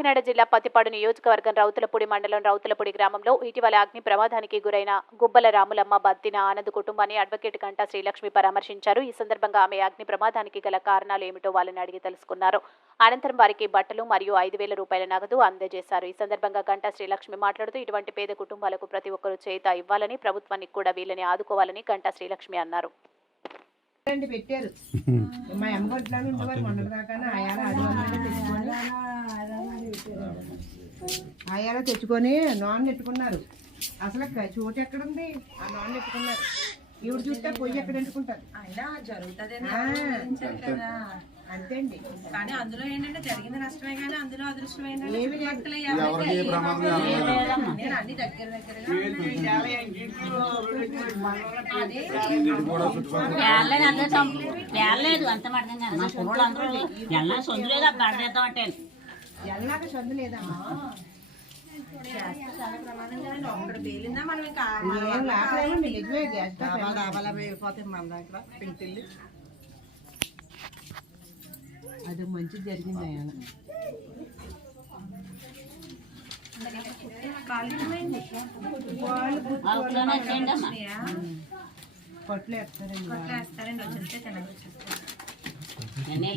కాకినాడ జిల్లా పత్తిపాడు నియోజకవర్గం రౌతులపూడి మండలం రౌతులపూడి గ్రామంలో ఇటీవల అగ్ని ప్రమాదానికి గురైన గుబ్బల రాములమ్మ బద్దిన ఆనంద్ కుటుంబాన్ని అడ్వకేట్ గంటా శ్రీలక్ష్మి పరామర్శించారు. ఈ సందర్భంగా ఆమె అగ్ని ప్రమాదానికి గల కారణాలు ఏమిటో వాళ్ళని అడిగి తెలుసుకున్నారు. అనంతరం వారికి బట్టలు మరియు ఐదు వేల రూపాయల నగదు అందజేశారు. ఈ సందర్భంగా గంటా శ్రీలక్ష్మి మాట్లాడుతూ ఇటువంటి పేద కుటుంబాలకు ప్రతి ఒక్కరూ చేత ఇవ్వాలని ప్రభుత్వానికి కూడా వీళ్ళని ఆదుకోవాలని గంటా శ్రీలక్ష్మి అన్నారు. పెట్టారు. మా అమ్మగొడ్లో ఉండేవారు మొన్నటి దాకా ఆయాల తెచ్చుకొని నాన్ పెట్టుకున్నారు. అసలు చోటు ఎక్కడుంది? ఆ నాన్ పెట్టుకున్నారు. ఈవిడ చూస్తే పొయ్యి ఎక్కడ పెట్టుకుంటారు అయినా జరుగుతుంది ఆ, అంతే అండి కానీ అందులో ఏంటంటే జరిగింది నష్టమే కానీ అందులో అదృష్టం ఏంటంటే ఏమీ లేదు. చుట్టుపక్కల ఎవరికి ఏ ప్రమాదం జరగలేదు. నేను అన్ని దగ్గర దగ్గరగా అదే ఇది కూడా చుట్టుపక్కల వెళ్ళలేదు అందరూ చంపు వెళ్ళలేదు అంత మటం కాదు. మా కుర్రోళ్ళు అందరూ వెళ్ళా సొందులేదా పడదేద్దాం అంటే చదువు లేదమ్మా. అది మంచిది జరిగింది ఆయన. కొట్లు వచ్చేస్తే తినక వచ్చేస్తే నేనే